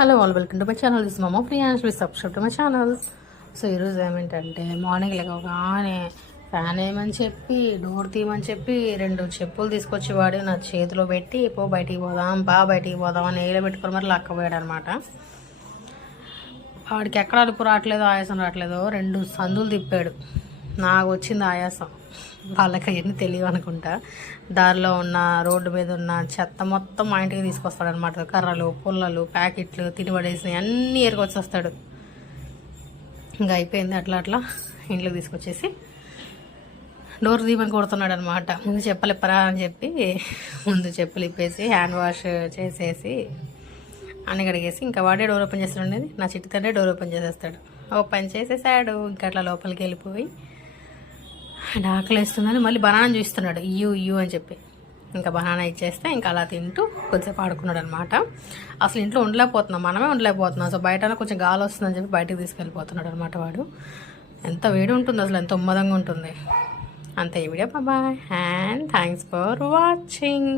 Hello all, welcome to my channel. This mamma Priyansh. Please subscribe to my channel. So ఈరోజు ఏమిటంటే morning లేవగానే fan వేయమని చెప్పి door తీయమని చెప్పి 2 చెప్పులు తీసుకొచ్చి వాడు నా చేతిలో పెట్టి బయటికి పోదాం బయటికి పోదాం అని ఏలో పెట్టుకొని మరి లక్కపోయాడు అనమాట. వాడికి ఎక్కడ అలుపు రావట్లేదు, ఆయాసం రావట్లేదు. 2 సందులు తిప్పాడు. నాకు వచ్చింది ఆయాసం, వాళ్ళకి అవన్నీ తెలియదు అనుకుంటా. దారిలో ఉన్న రోడ్డు మీద ఉన్న చెత్త మొత్తం మా ఇంటికి తీసుకొస్తాడు అనమాట. కర్రలు, పుల్లలు, ప్యాకెట్లు, తినబడేసి అన్నీ ఏరుకొచ్చేస్తాడు. ఇంకా అయిపోయింది. అట్లా ఇంట్లోకి తీసుకొచ్చేసి డోర్ దీపని కొడుతున్నాడు అనమాట. ముందు చెప్పులు ఇప్పరా అని చెప్పి ముందు చెప్పులు ఇప్పేసి హ్యాండ్ వాష్ చేసేసి అన్ని కడిగేసి ఇంకా వాడే డోర్ ఓపెన్ చేస్తాడు. నా చిట్టి తండ్రి డోర్ ఓపెన్ చేసేస్తాడు. ఓపెన్ చేసేసాడు. ఇంకా అట్లా లోపలికి వెళ్ళిపోయి ఆకలి వేస్తుందని మళ్ళీ బనానా చూస్తున్నాడు, ఇయ్యు అని చెప్పి. ఇంకా బనానా ఇచ్చేస్తే ఇంకా అలా తింటూ కొద్దిసేపు ఆడుకున్నాడు అనమాట. అసలు ఇంట్లో ఉండలేకపోతున్నాం, మనమే ఉండలేకపోతున్నాం. సో బయట కొంచెం గాలి వస్తుందని చెప్పి బయటకు తీసుకెళ్ళిపోతున్నాడు అనమాట. వాడు ఎంత వేడి ఉంటుంది అసలు, ఎంత ఉమ్మదంగా ఉంటుంది. అంతే ఈ వీడియో. Bye and thanks for watching.